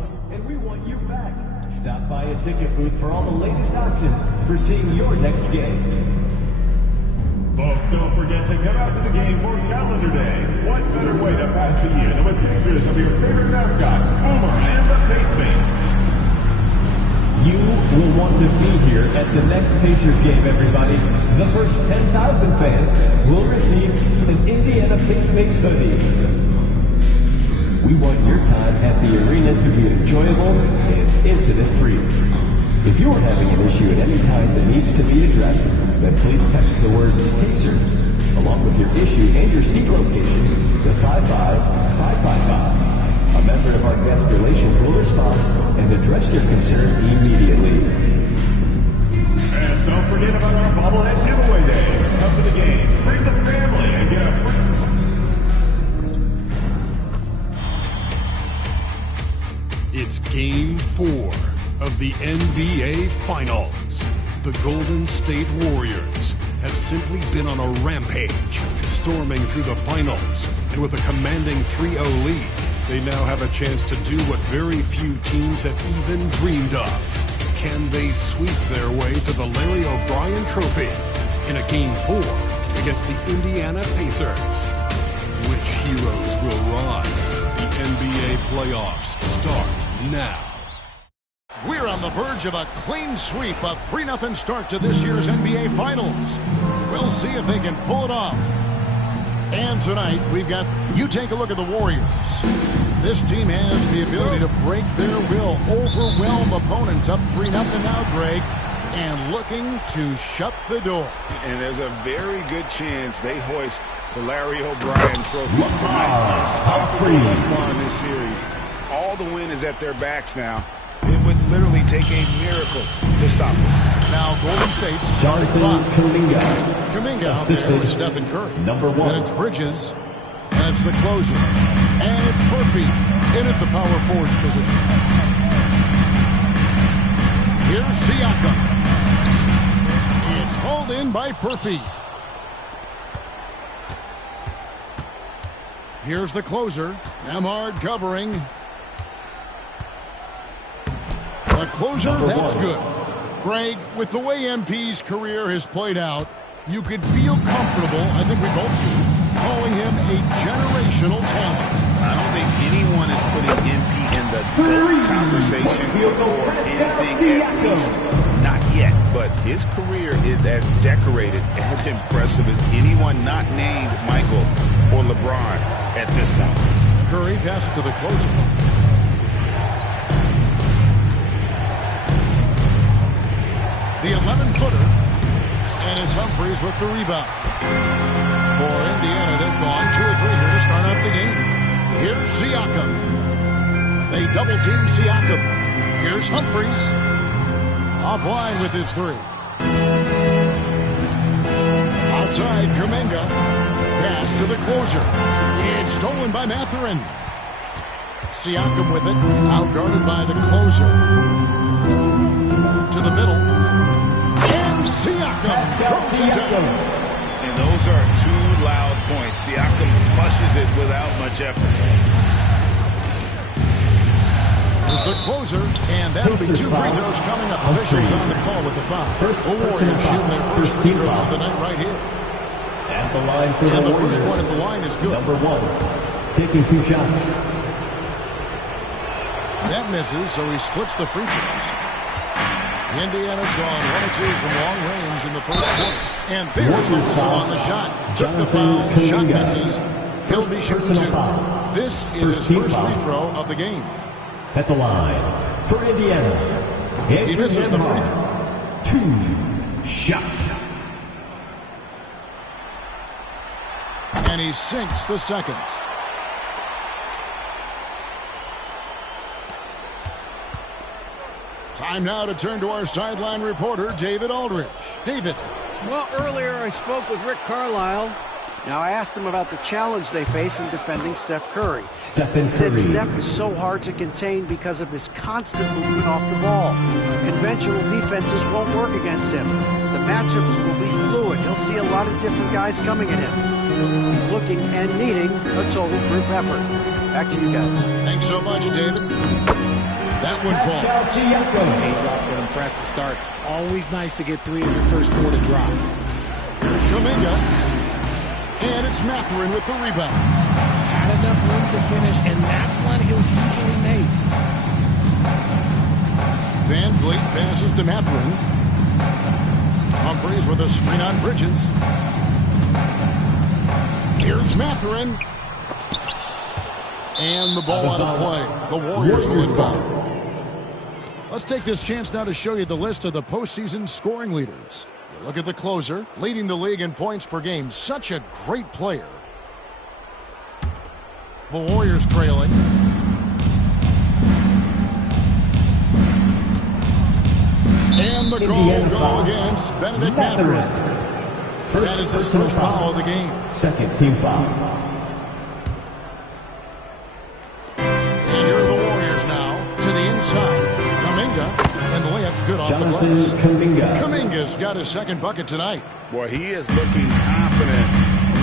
won, and we want you back. Stop by a ticket booth for all the latest options for seeing your next game. Folks, don't forget to come out to the game for Calendar Day. What better way to pass the year than with pictures of your favorite mascot, Boomer and the Pacemates. You will want to be here at the next Pacers game, everybody. The first 10,000 fans will receive an Indiana Pacemates hoodie. We want your time at the arena to be enjoyable and incident-free. If you are having an issue at any time that needs to be addressed, then please text the word Pacers along with your issue and your seat location to 55555. A member of our guest relations will respond and address your concern immediately. And don't forget about our bobblehead giveaway day. Come to the game, bring the family, and get a free... It's Game 4 of the NBA Finals. The Golden State Warriors have simply been on a rampage, storming through the finals, and with a commanding 3-0 lead, they now have a chance to do what very few teams have even dreamed of. Can they sweep their way to the Larry O'Brien Trophy in a Game 4 against the Indiana Pacers? Which heroes will rise? The NBA playoffs start now. We're on the verge of a clean sweep, a 3-0 start to this year's NBA Finals. We'll see if they can pull it off. And tonight, we've got, you take a look at the Warriors. This team has the ability to break their will, overwhelm opponents up 3-0 now, Greg, and looking to shut the door. And there's a very good chance they hoist the Larry O'Brien Trophy tonight. Unstoppable thus far in this series. All the wind is at their backs now. It would literally take a miracle to stop them. Now Golden State's starting five. Kuminga out there with Stephen Curry. Number 1. And it's Bridges. And it's the closer. And it's Murphy in at the power forward's position. Here's Siakam. It's hauled in by Murphy. Here's the closer. Amard covering. The closer, that's good. Greg, with the way MP's career has played out, you could feel comfortable, I think we both do, calling him a generational talent. I don't think anyone is putting MP in the GOAT conversation or anything, at least not yet. But his career is as decorated and impressive as anyone not named Michael or LeBron at this point. Curry passes to the closer. The 11-footer, and it's Humphries with the rebound. For Indiana, they've gone 2 or 3 here to start out the game. Here's Siakam. They double-team Siakam. Here's Humphries. Offline with his 3. Outside, Kuminga. Pass to the closer. It's stolen by Mathurin. Siakam with it. Outguarded by the closer. To the middle. Siakam. And those are 2 loud points. Siakam flushes it without much effort. There's the closer, and that'll be 2 free throws coming up. Officials on the call with the foul. The Warriors shooting their first free throws of the night right here. At the line for and the Warriors. First one at the line is good. Number 1, taking 2 shots. That misses, so he splits the free throws. Indiana's gone 1 or 2 from long range in the first quarter. And there's the whistle on the shot. Took the foul, shot misses. He'll be shooting 2. This is his first free throw of the game. At the line for Indiana. He misses the free throw. 2 shots. And he sinks the second. Time now to turn to our sideline reporter, David Aldridge. David. Well, earlier I spoke with Rick Carlisle. Now I asked him about the challenge they face in defending Steph Curry. He said Steph is so hard to contain because of his constant movement off the ball. Conventional defenses won't work against him. The matchups will be fluid. He'll see a lot of different guys coming at him. He's looking and needing a total group effort. Back to you guys. Thanks so much, David. that one falls. He's off to an impressive start. Always nice to get 3 of your first 4 to drop. Here's Kuminga. And it's Mathurin with the rebound. Had enough room to finish, and that's one he'll usually make. Van Vliet passes to Mathurin. Humphries with a screen on Bridges. Here's Mathurin. And the ball out of play. The Warriors will inbound. Let's take this chance now to show you the list of the postseason scoring leaders. You look at the closer, leading the league in points per game. Such a great player. The Warriors trailing. And the call will go against Benedict Mathurin. That is his first foul of the game. Second team foul. And here are the Warriors now to the inside. Kuminga, and the layup's good off the glass. Kuminga's got his second bucket tonight. Boy, he is looking confident.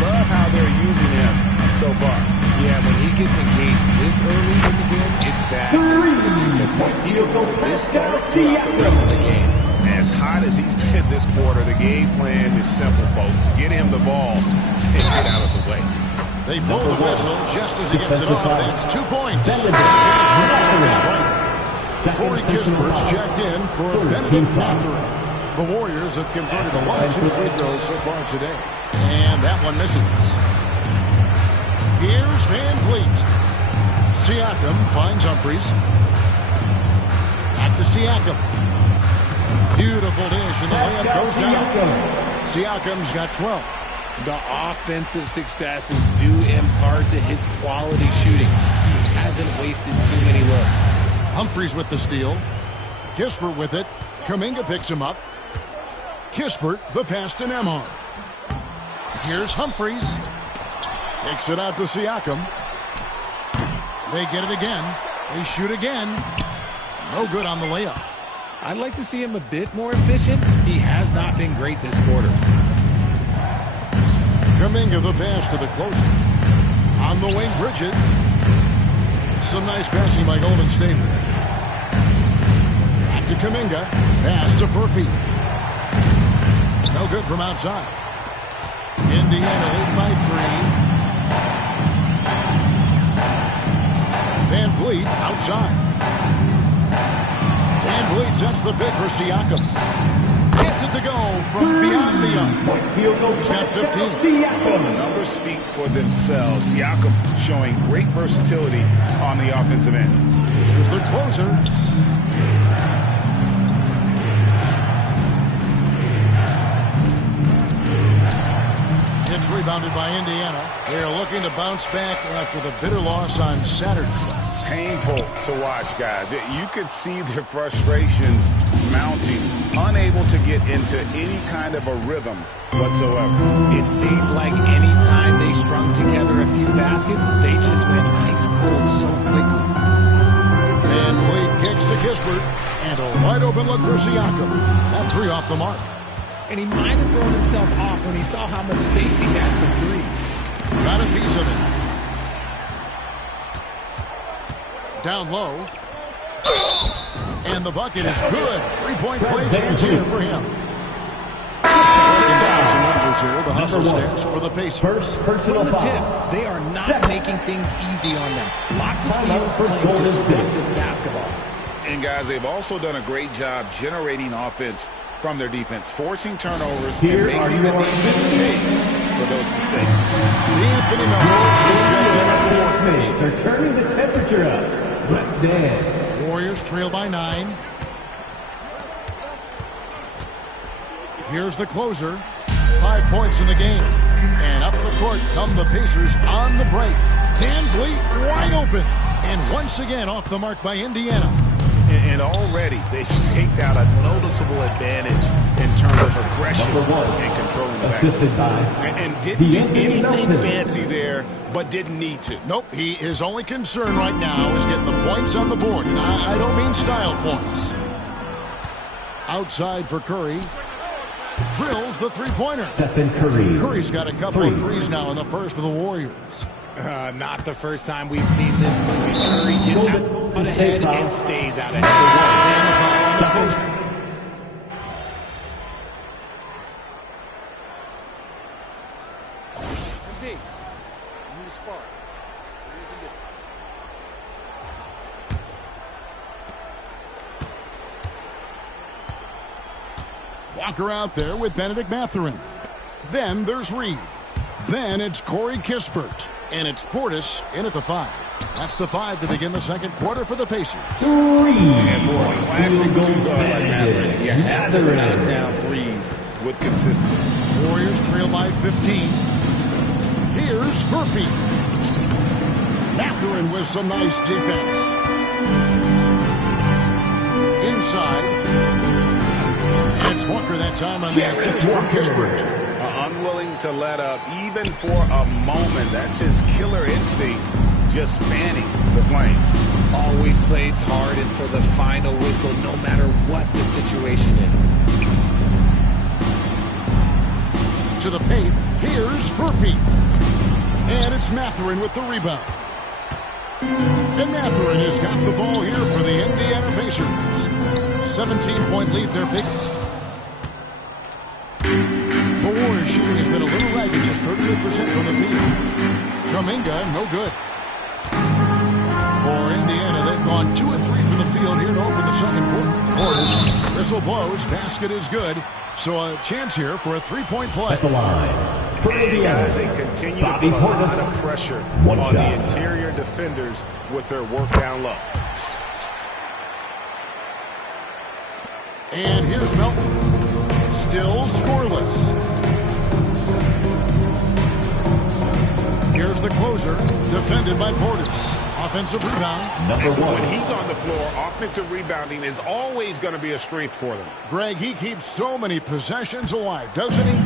Love how they're using him so far. Yeah, when he gets engaged this early in the game, it's bad news for the defense. He will go this start throughout the rest of the game. As hot as he's been this quarter, the game plan is simple, folks. Get him the ball and get out of the way. They blow the whistle just as he gets it off. That's 2 points. Corey Kispert's checked in for Benedict Mathurin. The Warriors have converted a lot of 2 free throws so far today. And that one misses. Here's Van Vliet. Siakam finds Humphries. Back to Siakam. Beautiful dish, and the layup goes down. Siakam's got 12. The offensive success is due in part to his quality shooting. He hasn't wasted too many looks. Humphries with the steal. Kispert with it. Kuminga picks him up. Kispert, the pass to Nembhard. Here's Humphries. Takes it out to Siakam. They get it again. They shoot again. No good on the layup. I'd like to see him a bit more efficient. He has not been great this quarter. Kuminga the pass to the closer. On the wing, Bridges. Some nice passing by Golden State. Back to Kuminga. Pass to Furphy. No good from outside. Indiana leading by 3. Van Vliet outside. Van Vliet sets the pick for Siakam. Gets it to go from beyond the arc. He's got 15. The numbers speak for themselves. Siakam showing great versatility on the offensive end. Here's the closer. It's rebounded by Indiana. They are looking to bounce back after the bitter loss on Saturday. Painful to watch, guys. You could see their frustrations mounting, unable to get into any kind of a rhythm whatsoever. It seemed like any time they strung together a few baskets, they just went ice cold so quickly. Van Vliet kicks to Kispert, and a wide open look for Siakam. That 3 off the mark. And he might have thrown himself off when he saw how much space he had for 3. Got a piece of it. Down low. And the bucket is good. 3-point play chance here for him. Breaking down some numbers here. The hustle stats for the Pacers. First personal From the tip, foul. they are not making things easy on them. Lots of steals, playing disruptive basketball. And guys, they've also done a great job generating offense from their defense, forcing turnovers and making the defense pay for those mistakes. Anthony Mates are turning the temperature up. Let's dance. Warriors trail by 9. Here's the closer. 5 points in the game. And up the court come the Pacers on the break. Van Vliet wide open. And once again off the mark by Indiana. And already they've staked out a noticeable advantage in terms of aggression and controlling the assisted back. by And didn't do anything fancy there, but didn't need to. Nope, his only concern right now is getting the points on the board. And I don't mean style points. Outside for Curry. Drills the three-pointer. Stephen Curry. Curry's got a couple of threes now in the first for the Warriors. Not the first time we've seen this movie. Curry gets out ahead and stays out ahead. Walker out there with Benedict Mathurin. Then there's Reed. Then it's Corey Kispert. And it's Portis in at the 5. That's the 5 to begin the second quarter for the Pacers. And for a classic two-guard like Mathurin, you have to knock down threes with consistency. Warriors trail by 15. Here's Furphy. Mathurin with some nice defense. Inside. And it's Walker that time on the assist for Kispert. Unwilling to let up even for a moment. That's his killer instinct, just fanning the flame. Always plays hard until the final whistle, no matter what the situation is. To the paint, here's Furphy. And it's Mathurin with the rebound. And Mathurin has got the ball here for the Indiana Pacers. 17-point lead, their biggest. The Warriors shooting has been a little ragged, just 38% from the field. Kuminga, no good. For Indiana, they've gone 2 of 3 from the field here to open the second quarter. Portis, whistle blows, basket is good. So a chance here for a three-point play. At the line. For Indiana, As they continue to put a lot of pressure on the interior defenders with their work down low. And here's Melton. Still scoreless. Here's the closer, defended by Portis. Offensive rebound. Number 1. When he's on the floor, offensive rebounding is always going to be a strength for them. Greg, he keeps so many possessions alive, doesn't he?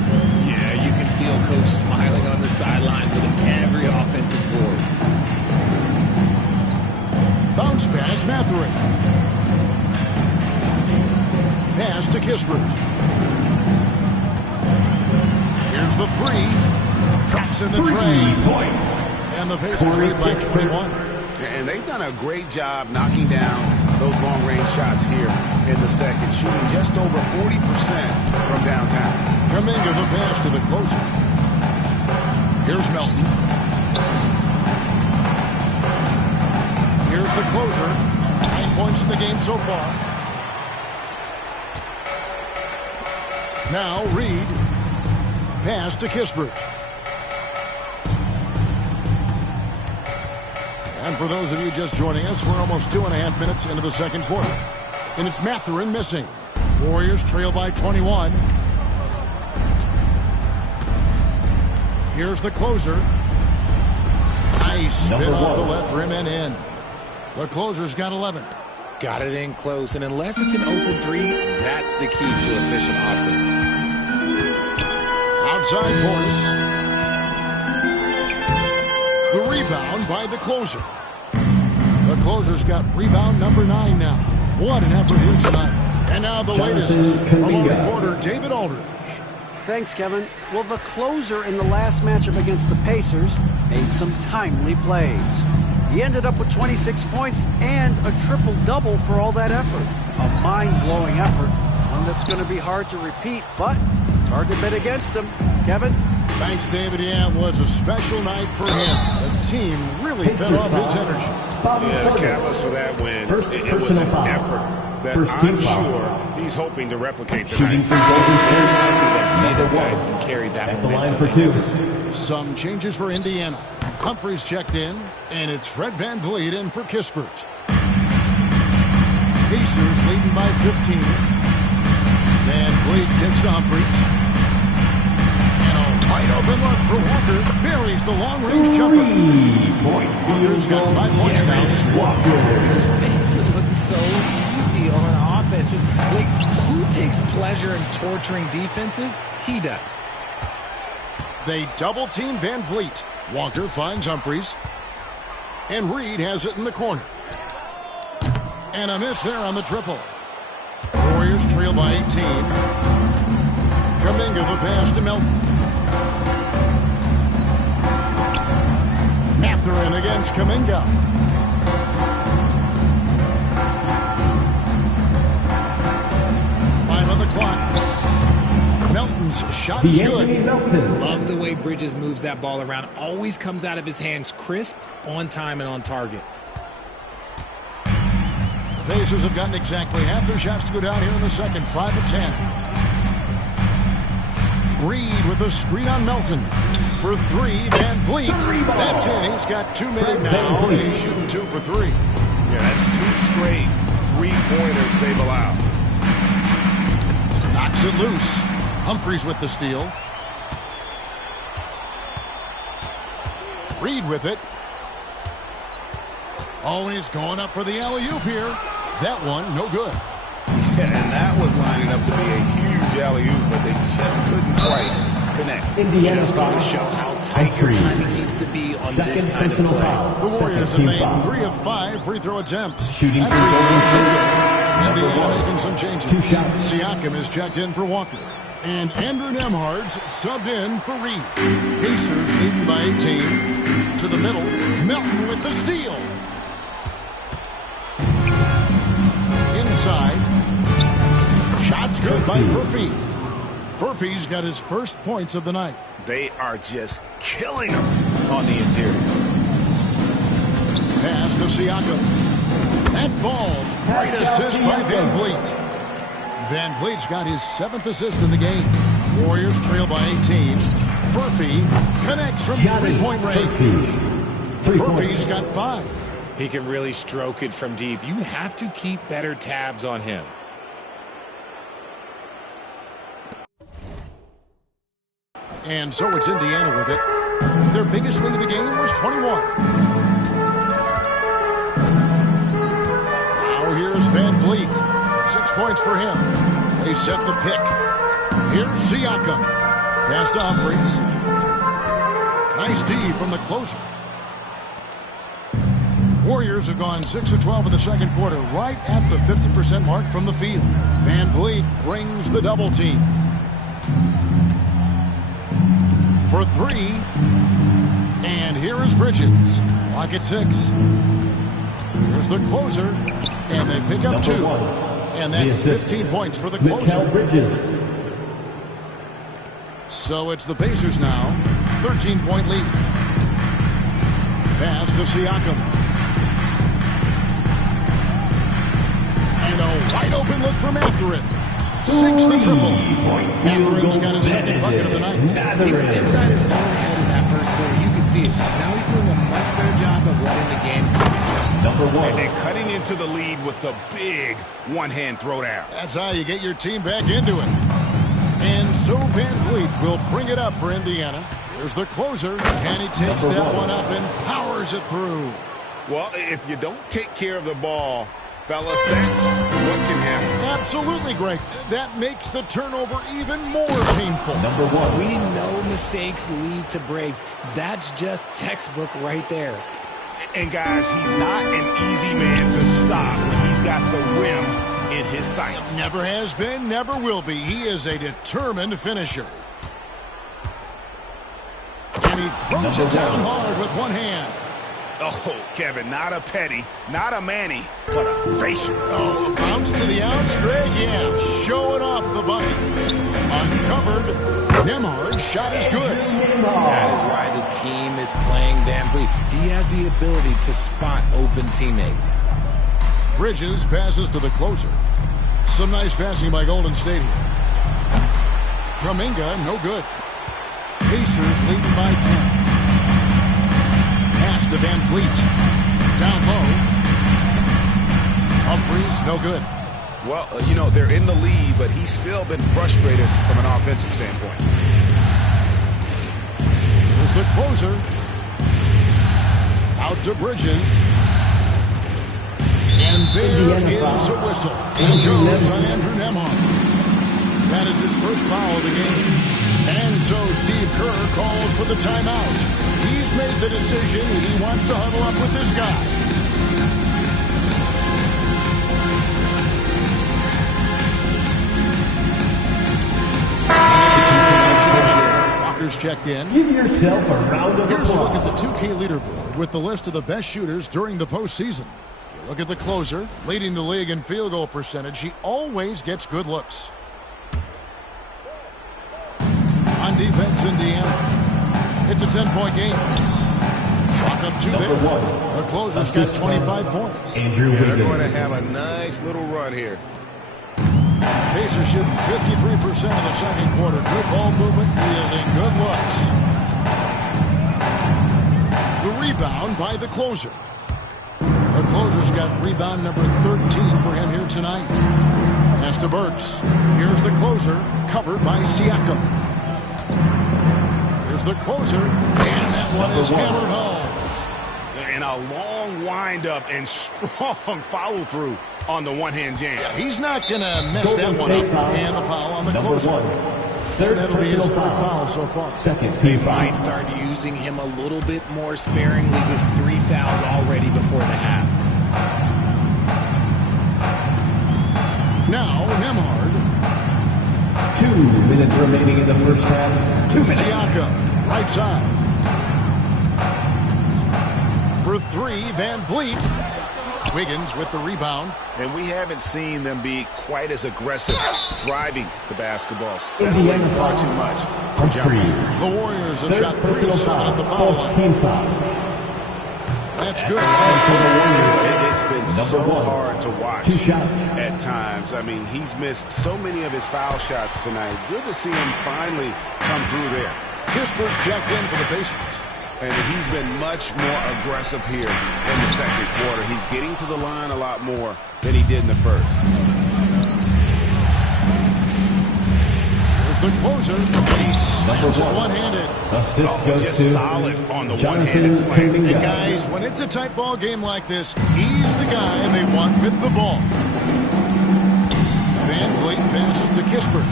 Yeah, you can feel Coach smiling on the sidelines with every offensive board. Bounce pass, Mathurin. Pass to Kispert. Here's the 3. Traps in the tray. Points. And the Pacers lead by 21. And they've done a great job knocking down those long-range shots here in the second, shooting just over 40% from downtown. Kuminga the pass to the closer. Here's Melton. Here's the closer. 9 points in the game so far. Now Reed. Pass to Kispert. And for those of you just joining us, we're almost 2.5 minutes into the second quarter. And it's Mathurin missing. Warriors trail by 21. Here's the closer. Nice spin off the left rim and in. The closer's got 11. Got it in close, and unless it's an open three, that's the key to efficient offense. Outside Portis. The rebound by the closer. The closer's got rebound number 9 now. What an effort here tonight. And now the latest from our reporter, David Aldridge. Thanks, Kevin. Well, the closer in the last matchup against the Pacers made some timely plays. He ended up with 26 points and a triple-double for all that effort. A mind-blowing effort, one that's going to be hard to repeat, but it's hard to bet against him. Kevin? Thanks, David. Yeah, it was a special night for him. The team really fed off his energy. Yeah, the catalyst for that win, it was an effort that I'm sure he's hoping to replicate tonight. These guys can carry that momentum into this one. Some changes for Indiana. Humphries checked in, and it's Fred VanVleet in for Kispert. Pacers leading by 15. VanVleet kicks to Humphries. And a wide open look for Walker. Buries the long-range jumper. Walker's got 5 points now this quarter. It just makes it look so easy on offense. Like, who takes pleasure in torturing defenses? He does. They double-team VanVleet. Walker finds Humphries. And Reed has it in the corner. And a miss there on the triple. Warriors trail by 18. Kuminga the pass to Melton. Mathurin against Kuminga. On the clock. Melton's shot is good. Love the way Bridges moves that ball around. Always comes out of his hands crisp, on time, and on target. The Pacers have gotten exactly half their shots to go down here in the second. 5 of 10. Reed with a screen on Melton. For 3, Van Vliet. That's in. He's got 2 made now. He's shooting 2 for 3. Yeah, that's 2 straight three-pointers they've allowed. Knocks it loose. Humphries with the steal. Reed with it. Always going up for the alley-oop here. That one, no good. Yeah, and that was lining up to be a huge alley-oop, but they just couldn't quite connect. Just got to show how tight your timing needs to be on this kind of play. The Warriors have made 3 of 5 free throw attempts. Shooting for Golden State. Indiana making some changes. Siakam is checked in for Walker. And Andrew Nembhard's subbed in for Reed. Pacers leading by 18. To the middle. Melton with the steal. Inside. Shots good by Furphy. Furphy's got his first points of the night. They are just killing him on the interior. Pass to Siakam. That falls. Great assist by Van Vliet. Van Vliet's got his 7th assist in the game. Warriors trail by 18. Furphy connects from three-point range. Furphy's got 5. He can really stroke it from deep. You have to keep better tabs on him. And so it's Indiana with it. Their biggest lead of the game was 21. Here's Van Vliet. 6 points for him. They set the pick. Here's Siakam. Pass to Humphries. Nice D from the closer. Warriors have gone 6 of 12 in the second quarter, right at the 50% mark from the field. Van Vliet brings the double team. For 3. And here is Bridges. Clock at 6. Here's the closer. And they pick up 2. And that's 15 points for the closer. So it's the Pacers now. 13-point lead. Pass to Siakam. And a wide open look for Mathurin. 6th triple. Mathurin's got his second bucket of the night. He was inside his own head in that first quarter. You can see it. Now he's doing a much better job of letting the game come to him. And then cutting into the lead with the big one-hand throwdown. That's how you get your team back into it. And so Van Vliet will bring it up for Indiana. Here's the closer, and he takes that one up and powers it through. Well, if you don't take care of the ball, fellas, that's what can happen. Absolutely, Greg. That makes the turnover even more painful. We know mistakes lead to breaks. That's just textbook right there. And guys, he's not an easy man to stop when he's got the rim in his sights. Never has been, never will be. He is a determined finisher. And he throws it down hard with one hand. Oh, Kevin, not a petty, not a Manny, but a facial. Oh, a bounce to the outs, Greg. Yeah, showing off the bunny. Uncovered. Nembhard's shot is good. That is why the team is playing Van Vliet. He has the ability to spot open teammates. Bridges passes to the closer. Some nice passing by Golden State here. Kuminga, no good. Pacers leading by 10. Pass to Van Vliet. Down low. Humphries, no good. Well, you know, they're in the lead, but he's still been frustrated from an offensive standpoint. Here's the closer. Out to Bridges. And there is a whistle. It goes on Andrew Nembhard. That is his first foul of the game. And so Steve Kerr calls for the timeout. He's made the decision. He wants to huddle up with this guy. Warriors checked in. Give yourself a round of Here's a look applause. at the 2K leaderboard with the list of the best shooters during the postseason. You look at the closer, leading the league in field goal percentage. He always gets good looks. On defense, Indiana. It's a 10-point game. Chalk up two there. The closer's got 25 points. Andrew They're Wiggins. going to have a nice little run here. Pacers shooting 53% in the second quarter. Good ball movement, yielding good looks. The rebound by the closer. The closer's got rebound number 13 for him here tonight. Pass to Burks. Here's the closer, covered by Siakam. Here's the closer, and that one is hammered home. And a long windup and strong follow-through on the one-hand jam. He's not going to mess that one up. And the foul on the closer. That'll be his third foul so far. Second They team might foul. start using him a little bit more sparingly with 3 fouls already before the half. Now, Nemhard. 2 minutes remaining in the first half. 2 minutes. Siakam, right side. For three, Van Vliet. Wiggins with the rebound. And we haven't seen them be quite as aggressive driving the basketball, settling far too much. The Warriors have shot 3 of 7 at the foul line. Team foul. That's good. It's been so hard to watch 2 shots. at times. I mean, he's missed so many of his foul shots tonight. Good to see him finally come through there. Kisper's checked in for the Pacers. And he's been much more aggressive here in the second quarter. He's getting to the line a lot more than he did in the first. Here's the closer. He slams it one-handed. Assist goes Just to solid on the Jonathan one-handed slam. And Kuminga. guys, when it's a tight ball game like this, he's the guy they want with the ball. Van Vliet passes to Kispert.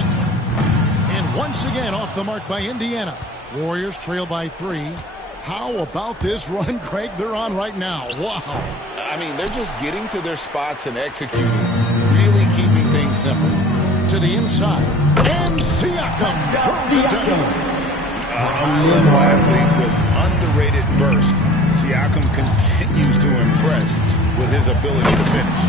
And once again off the mark by Indiana. Warriors trail by 3. How about this run, Craig, they're on right now? Wow. I mean, they're just getting to their spots and executing, really keeping things simple. To the inside. And Siakam. Highland athlete with underrated burst. Siakam continues to impress with his ability to finish.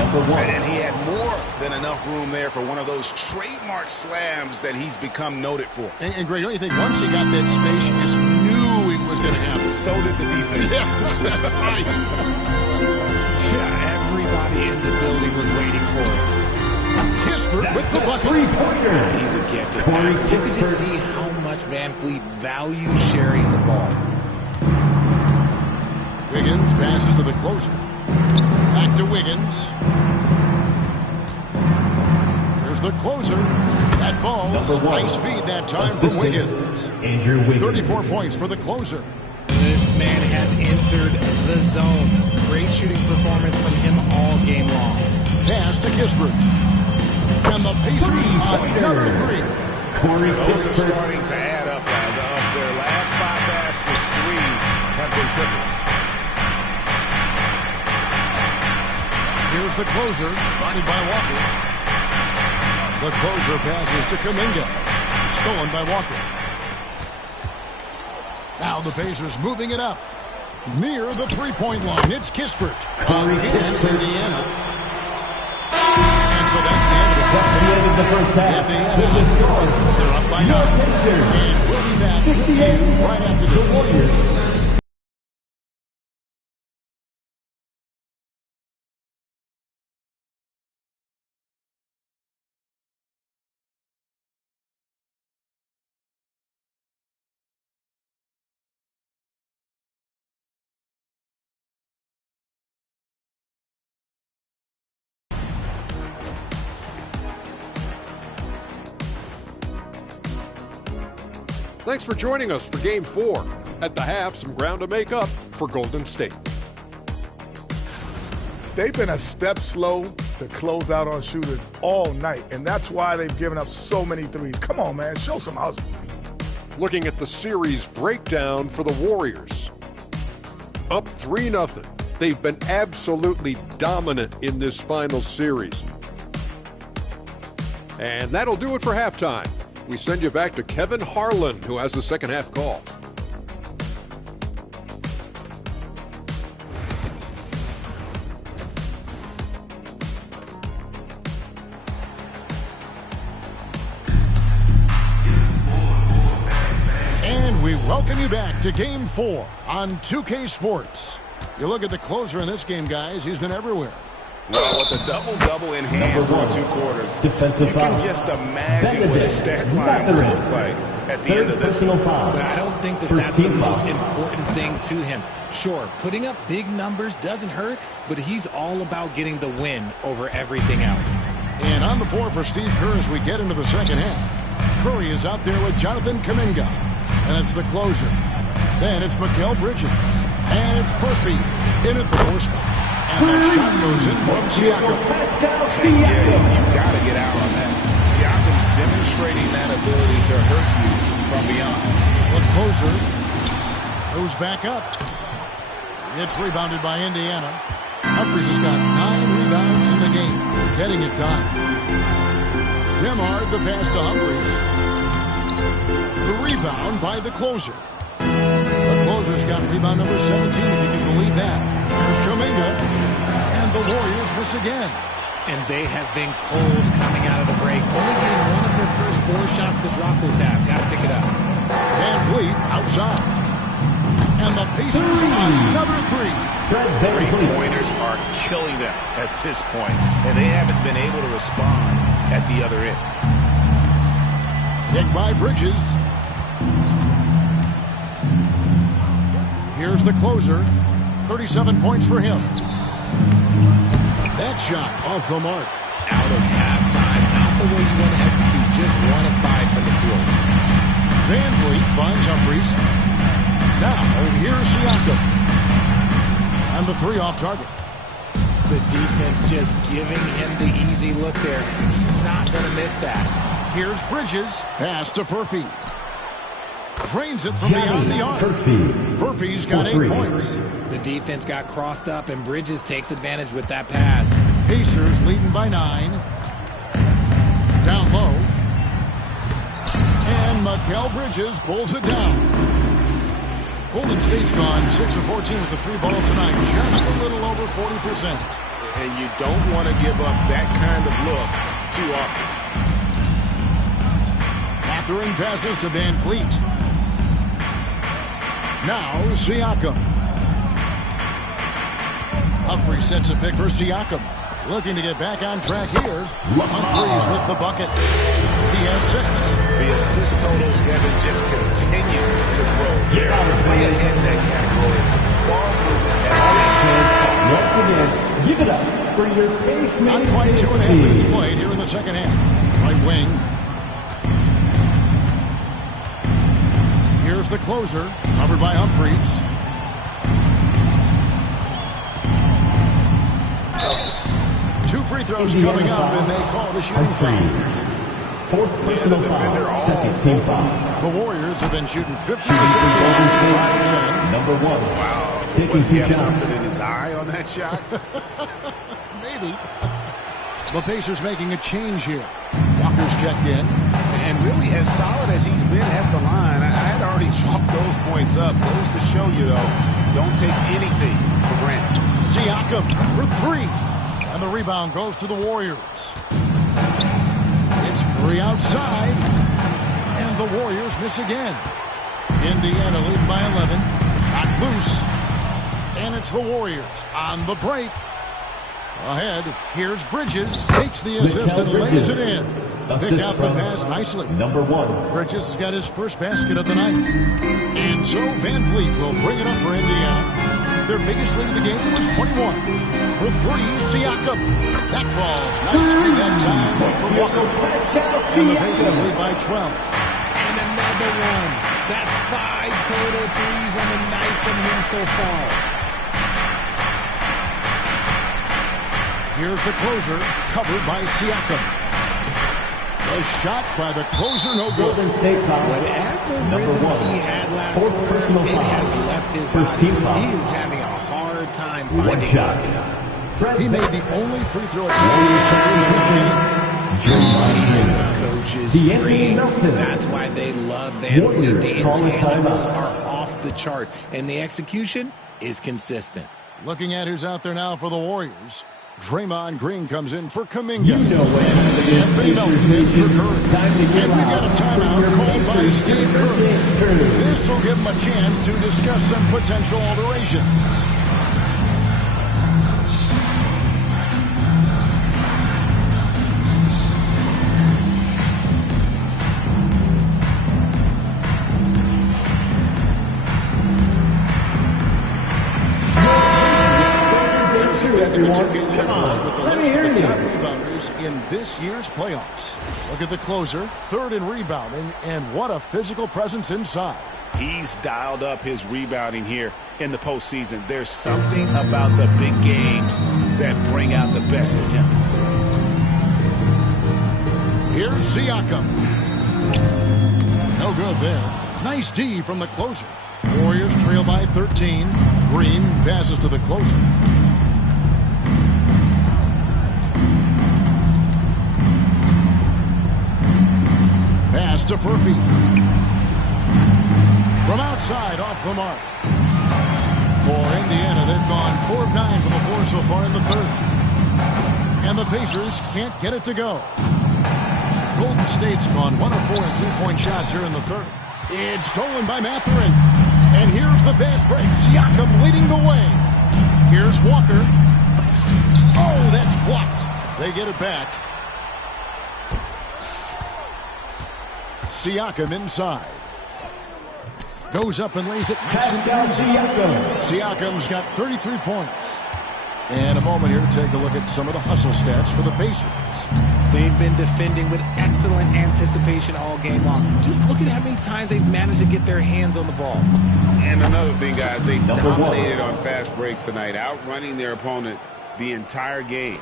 And he had more than enough room there for one of those trademark slams that he's become noted for. And Greg, don't you think once he got that space, you just knew it was going to happen? So did the defense. Yeah, that's right. Yeah, everybody in the building was waiting for it. Kispert with the bucket. Three-pointer. He's a gifted passer. You can just see how much Van Vliet values sharing the ball. Wiggins passes to the closer. Back to Wiggins. Here's the closer. That ball's nice feed that time from Wiggins. Andrew Wiggins. 34 points for the closer. This man has entered the zone. Great shooting performance from him all game long. Pass to Kispert. And the Pacers on another 3. Corey Those are Kispert. starting to add up, guys. Of their last 5 baskets, 3 have been triples. Here's the closer, guarded by Walker. The closer passes to Kuminga. Stolen by Walker. Now the Pacers moving it up. Near the three-point line, it's Kispert. Again, Indiana. And so that's the end of the first The end of the first half. With the score, They're up by 9. your Pacers. And we'll be back 68. right after the Warriors. Thanks for joining us for Game 4. At the half, some ground to make up for Golden State. They've been a step slow to close out on shooters all night, and that's why they've given up so many threes. Come on, man, show some hustle. Looking at the series breakdown for the Warriors. Up 3-0. They've been absolutely dominant in this final series. And that'll do it for halftime. We send you back to Kevin Harlan, who has the second half call. And we welcome you back to Game 4 on 2K Sports. You look at the closer in this game, guys. He's been everywhere. Well, with a double-double in hand through 2 quarters, defensive you foul. can just imagine what his stat line would look like at the end of this. But I don't think that's the most important thing to him. Sure, putting up big numbers doesn't hurt, but he's all about getting the win over everything else. And on the floor for Steve Kerr as we get into the second half. Curry is out there with Jonathan Kuminga. And it's the closer. Then it's Mikal Bridges. And it's Furphy in at the 4 spot. And that shot goes in from Siakam. Yeah, you got to get out on that. Siakam demonstrating that ability to hurt you from beyond. The closer goes back up. It's rebounded by Indiana. Humphries has got 9 rebounds in the game. Getting it done. Nemhard the pass to Humphries. The rebound by the closer. The closer's got rebound number 17, if you can believe that. Here's Kuminga. And the Warriors miss again. And they have been cold coming out of the break. Only getting one of their first 4 shots to drop this half. Got to pick it up. Van Vliet outside. And the Pacers another 3. Three-pointers are killing them at this point, and they haven't been able to respond at the other end. Kick by Bridges. Here's the closer. 37 points for him. That shot off the mark. Out of halftime. Not the way you want to execute. Just 1 of 5 from the field. Van Vliet finds Humphries. Now, here's Siakam. And the 3 off target. The defense just giving him the easy look there. He's not going to miss that. Here's Bridges. Pass to Furphy. Drains it from beyond the arc. Furphy's got 8 points. The defense got crossed up, and Bridges takes advantage with that pass. Pacers leading by 9. Down low. And Mikal Bridges pulls it down. Golden State's gone 6 of 14 with the 3 ball tonight. Just a little over 40%. And you don't want to give up that kind of look too often. Catherine passes to Van Vliet. Now Siakam. Humphries sets a pick for Siakam. Looking to get back on track here. Humphries with the bucket. He has 6. The assist totals, Kevin, just continue to grow. They're way ahead in that category. Ball movement. Once again, give it up for your base Not quite 2.5 minutes played here in the second half. Right wing. Here's the closer, covered by Humphries. Two free throws coming up, and they call the shooting foul. 4th personal foul, 2nd team foul. The Warriors have been shooting 50% Golden State, 5-10. number 1. Wow. Taking 2 shots. Something in his eye on that shot? Maybe. The Pacers making a change here. Walker's checked in. And really, as solid as he's been at the line, I had already chalked those points up. Goes to show you, though, don't take anything for granted. Siakam for 3. And the rebound goes to the Warriors. It's Curry outside. And the Warriors miss again. Indiana leading by 11. Got loose. And it's the Warriors on the break. Ahead, here's Bridges. Takes the assist and lays it in. Picked out the pass nicely. Number 1. Bridges has got his first basket of the night. And so Van Vliet will bring it up for Indiana. Their biggest lead of the game was 21. For 3, Siakam. That falls nicely that time for Walker. And the Pacers lead by 12. And another one. That's 5 total threes on the night from him so far. Here's the closer, covered by Siakam. A shot by the closer, no good. Golden State foul. Whatever Number rhythm 1. he had last 4th quarter, personal it foul. has left his First body. team foul. He is having a hard time 1 finding shot. buckets. He made the only free throw attempt in the game. He is a coach coach's The dream. Milton. That's why they love Van Fleet. Warriors The call a intangibles timeout. are off the chart, and the execution is consistent. Looking at who's out there now for the Warriors. Draymond Green comes in for Kuminga. You know when Anthony Melton in for Curry. time to get And we got a timeout called by Steve Kerr. This will give him a chance to discuss some potential alterations. everyone. Come on. With the Let me list hear of the you. top rebounders in this year's playoffs. Look at the closer, third in rebounding, and what a physical presence inside. He's dialed up his rebounding here in the postseason. There's something about the big games that bring out the best in him. Here's Siakam. No good there. Nice D from the closer. Warriors trail by 13. Green passes to the closer. Pass to Furphy. From outside, off the mark. For Indiana, they've gone 4 of 9 from the floor so far in the third. And the Pacers can't get it to go. Golden State's gone 1 of 4 in three-point shots here in the third. It's stolen by Mathurin. And here's the fast break. Siakam leading the way. Here's Walker. Oh, that's blocked. They get it back. Siakam inside. Goes up and lays it nice and easy. Siakam's got 33 points. And a moment here to take a look at some of the hustle stats for the Pacers. They've been defending with excellent anticipation all game long. Just look at how many times they've managed to get their hands on the ball. And another thing, guys, they dominated on fast breaks tonight, outrunning their opponent the entire game.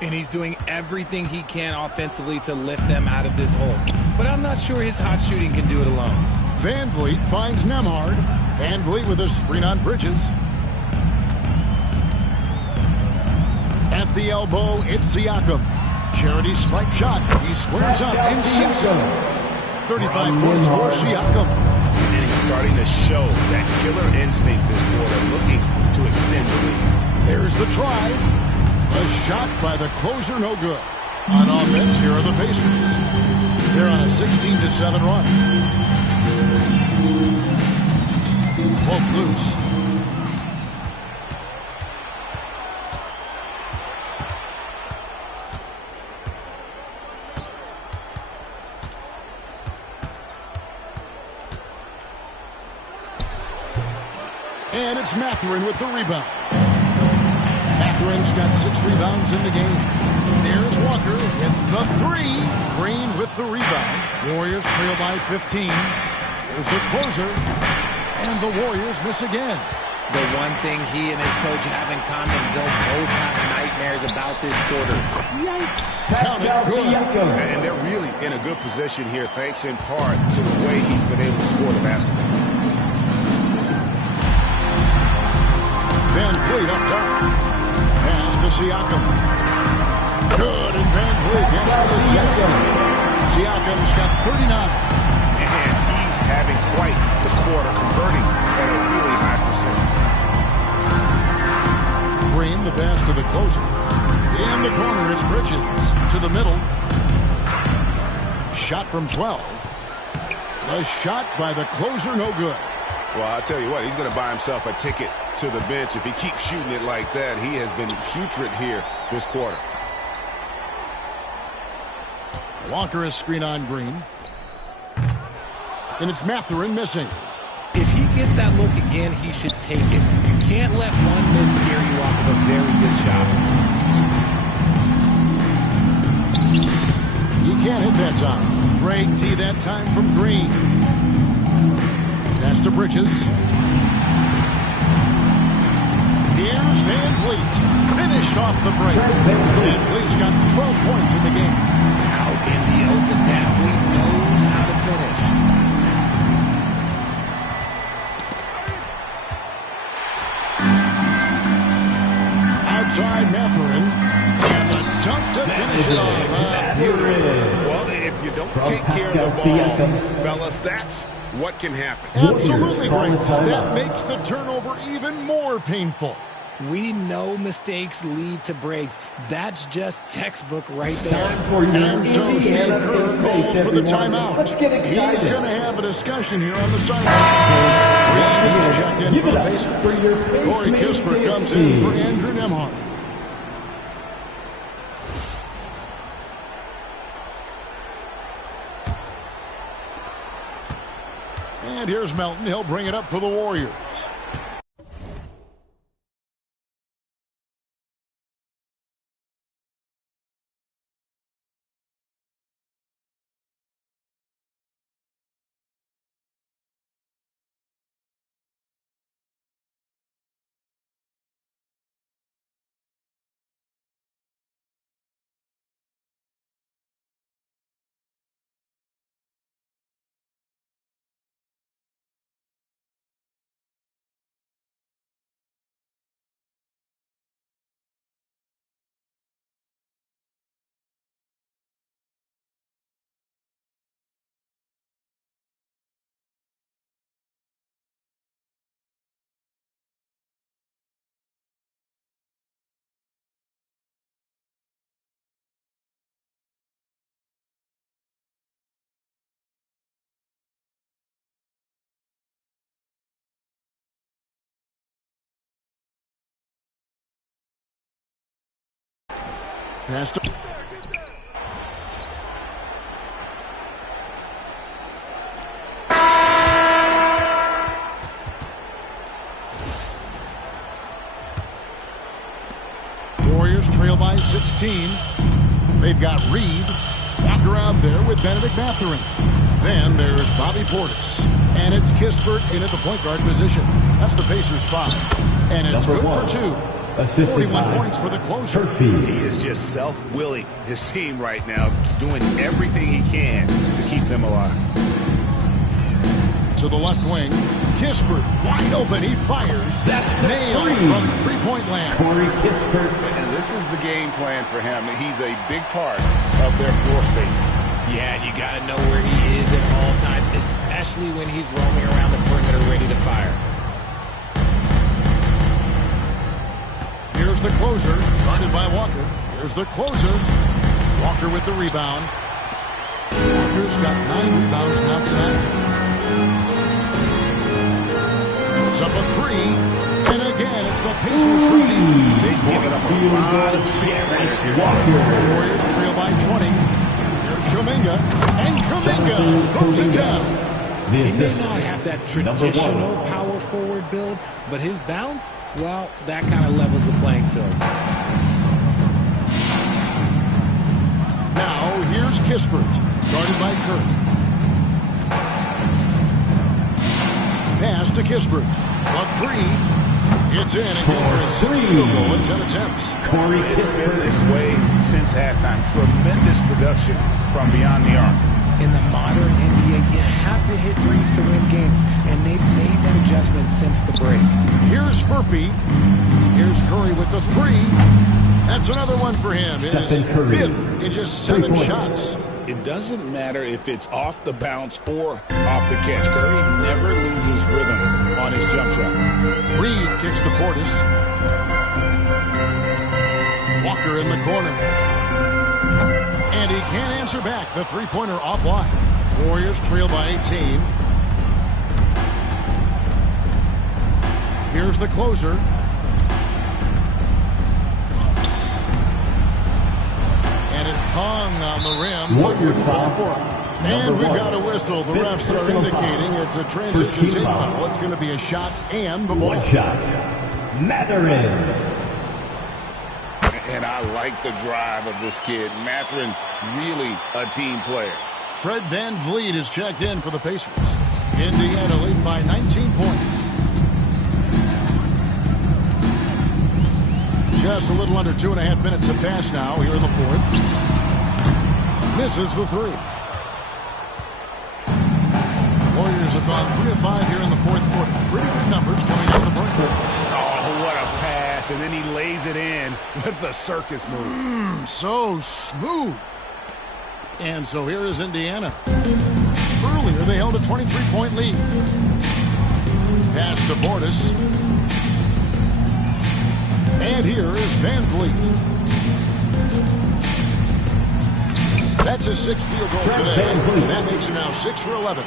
And he's doing everything he can offensively to lift them out of this hole. But I'm not sure his hot shooting can do it alone. Van Vliet finds Nemhard. Van Vliet with a screen on Bridges. At the elbow, it's Siakam. Charity stripe shot. He squares up and sinks it. 35 points for Siakam. And he's starting to show that killer instinct this quarter, looking to extend the lead. There's the drive. A shot by the closer, no good. On offense, here are the Pacers. They're on a 16-7 run. Poke loose. And it's Mathurin with the rebound. Mathurin's got 6 rebounds in the game. There's Walker with the 3. Green with the rebound. Warriors trail by 15. Here's the closer. And the Warriors miss again. The one thing he and his coach have in common, they'll both have nightmares about this quarter. Yikes. Count it good. And they're really in a good position here, thanks in part to the way he's been able to score the basketball. Van Vliet up top. Pass to Siakam. Good, and Van Vliet gets the assist. Siakam's got 39. And he's having quite the quarter, converting at a really high percentage. Green, the pass to the closer. In the corner, it's Bridges. To the middle. Shot from 12. A shot by the closer, no good. Well, I'll tell you what, he's going to buy himself a ticket to the bench. If he keeps shooting it like that, he has been putrid here this quarter. Walker is screen on Green. And it's Mathurin missing. If he gets that look again, he should take it. You can't let one miss scare you off of a very good shot. He can't hit that time. Great tee that time from Green. Pass to Bridges. Here's Van Vliet. Finished off the break. Van Vliet's got 12 points in the game. Out in the open, Van Vliet knows how to finish. Outside Mathurin. And the dunk to finish it off. Beautiful. Well, if you don't take care of the ball, fellas, that's what can happen. Absolutely great. That makes the turnover even more painful. We know mistakes lead to breaks. That's just textbook right there. And so Steve Kerr calls for the timeout. He's going to have a discussion here on the sideline. He's checked in for the Pacers. Corey Kispert comes in for Andrew Nembhard. And here's Melton. He'll bring it up for the Warriors. Pass to Warriors trail by 16. They've got Reed. Walker out there with Benedict Mathurin. Then there's Bobby Portis. And it's Kispert in at the point guard position. That's the Pacers 5. And it's good for 2. 41 points for the closer. He is just self-willing his team right now, doing everything he can to keep them alive. To the left wing, Kispert wide open. He fires. That's nailed from three-point land. Corey Kispert. And this is the game plan for him. He's a big part of their floor spacing. Yeah, you got to know where he is at all times, especially when he's roaming around the perimeter ready to fire. Here's the closer, guarded by Walker. Here's the closer. Walker with the rebound. Walker's got 9 rebounds now tonight. It's up a 3. And again, it's the Pacers 13. They've given up a lot of three-pointers here. Warriors trail by 20. Here's Kuminga. And Kuminga throws it down. He may not have that traditional power forward build, but his bounce, well, that kind of levels the playing field. Now, here's Kispert, guarded by Kurt. Pass to Kispert. The 3. It's in again for his 6th field goal in 10 attempts. It's been this way since halftime. Tremendous production from beyond the arc. In the modern NBA, you have to hit threes to win games, and they've made that adjustment since the break. Here's Furphy. Here's Curry with the 3. That's another one for him. His 5th in just 7 shots. It doesn't matter if it's off the bounce or off the catch. Curry never loses rhythm on his jump shot. Reed kicks to Portis. Walker in the corner. And he can't answer back. The three-pointer offline. Warriors trail by 18. Here's the closer. And it hung on the rim. Warriors foul. And we've got a whistle. The refs are indicating it's a transition team foul. It's going to be a shot and the ball. One shot. Mathurin. And I like the drive of this kid. Mathurin, really a team player. Fred VanVleet is checked in for the Pacers. Indiana leading by 19 points. Just a little under 2.5 minutes have passed now here in the 4th. Misses the 3. Warriors have gone 3 of 5 here in the 4th quarter. Pretty good numbers coming out of the break. Oh, what a pass. And then he lays it in with the circus move. So smooth. And so here is Indiana. Earlier, they held a 23-point lead. Pass to Bortis. And here is Van Vliet. That's his 6th field goal today. And that makes him now 6 for 11.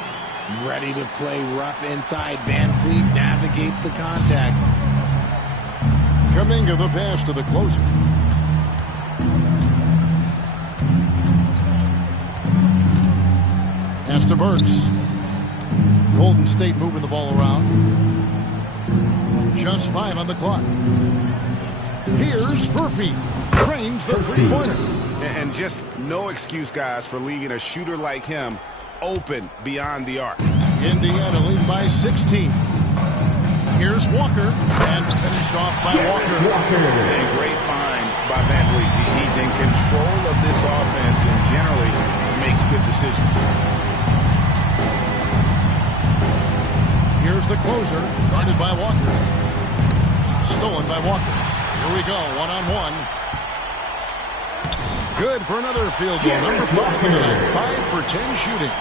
Ready to play rough inside. Van Vliet navigates the contact. Kuminga the pass to the closer. Pass to Burks. Golden State moving the ball around. Just 5 on the clock. Here's Furphy. Trains the three-pointer. And just no excuse, guys, for leaving a shooter like him open beyond the arc. Indiana leading by 16. Here's Walker. And finished off by Walker. A great find by Van Vliet. He's in control of this offense and generally makes good decisions. Here's the closer, guarded by Walker. Stolen by Walker. Here we go, one-on-one. Good for another field goal. Number 5 in the night. 5 for 10 shooting.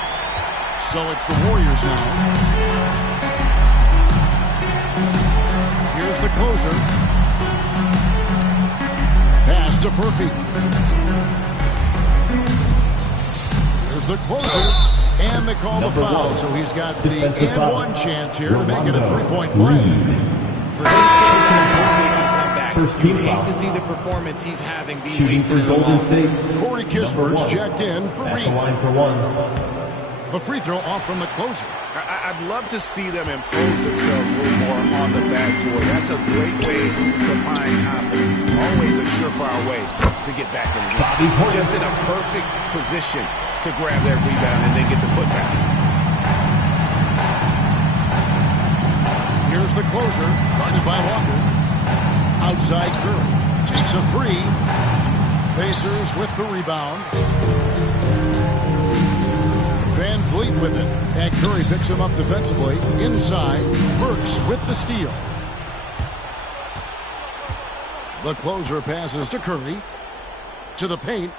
So it's the Warriors now. Here's the closer. Pass to Furphy. Here's the closer. And they call the foul, so he's got the and-one chance here to make it a 3-point play. For his sake, they can come back. You hate to see the performance he's having be wasted in a loss. Corey Kispert's checked in for Reed. A free throw off from the closer. I'd love to see them impose themselves a little more on the backboard. That's a great way to find confidence. Always a surefire way to get back in the game. Just in a perfect position to grab that rebound and then get the putback. Here's the closer, guarded by Walker. Outside Curry. Takes a 3. Pacers with the rebound. Van Vliet with it. And Curry picks him up defensively. Inside, Burks with the steal. The closer passes to Curry. To the paint.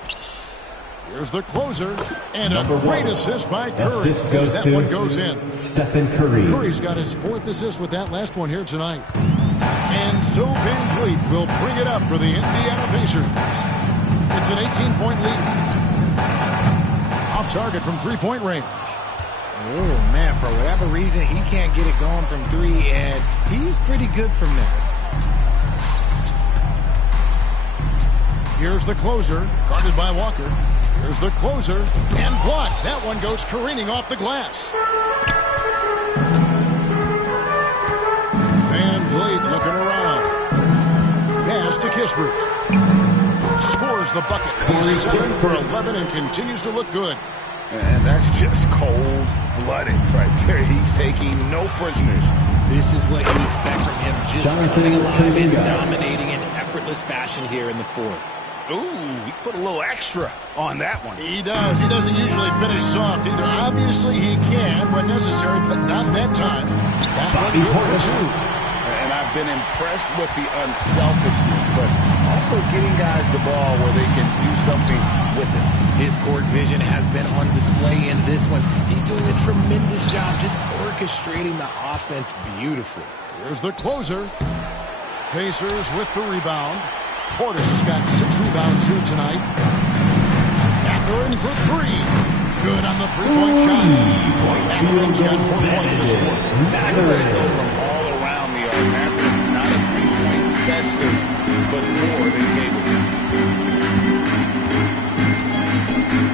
Here's the closer, and a great assist by Curry. That one goes in. Stephen Curry. Curry's got his 4th assist with that last one here tonight. And so Van Vliet will bring it up for the Indiana Pacers. It's an 18-point lead. Off target from 3-point range. Oh, man, for whatever reason, he can't get it going from 3, and he's pretty good from there. Here's the closer, guarded by Walker. Here's the closer, and blocked. That one goes careening off the glass. Van Vliet looking around. Pass to Kispert. Scores the bucket. He's 7 for 11 and continues to look good. And that's just cold-blooded right there. He's taking no prisoners. This is what you expect from him, just coming alive and dominating in effortless fashion here in the 4th. Ooh, he put a little extra on that one. He does. He doesn't usually finish soft either. Obviously, he can when necessary, but not that time. That one good for 2. And I've been impressed with the unselfishness, but also getting guys the ball where they can do something with it. His court vision has been on display in this one. He's doing a tremendous job just orchestrating the offense beautifully. Here's the closer. Pacers with the rebound. Portis has got 6 rebounds here tonight. Mathurin for 3. Good on the 3-point shot. Mathurin's got 4 points this quarter. They go from all around the arc. Mathurin, not a 3-point specialist, but more than capable.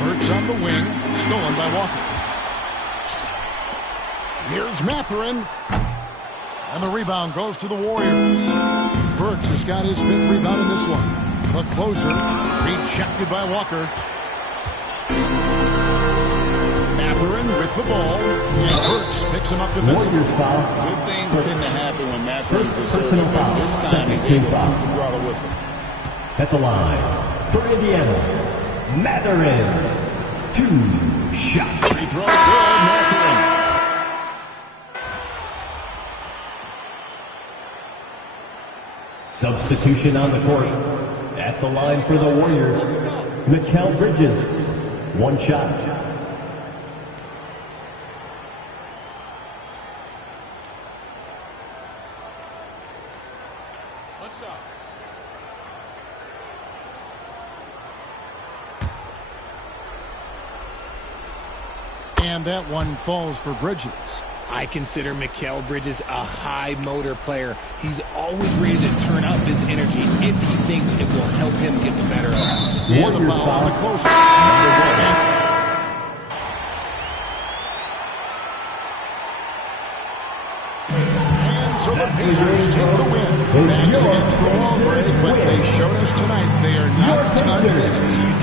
Burks on the wing, stolen by Walker. Here's Mathurin. And the rebound goes to the Warriors. Burks has got his 5th rebound in this one. The closer, rejected by Walker. Mathurin with the ball. And Burks picks him up defensively. Good things tend to happen when Mathurin is personal foul. This time he's able to draw the whistle. At the line, for Indiana, Mathurin. 2 shots. Free throw, good, Mathurin. Substitution on the court. At the line for the Warriors, Mikal Bridges. one shot. What's up? And that one falls for Bridges. I consider Mikal Bridges a high motor player. He's always ready to turn up his energy if he thinks it will help him get the better of it. What a foul on the closer. And so the Pacers take the win. Backs against the wall break, but they showed us tonight they are not done yet.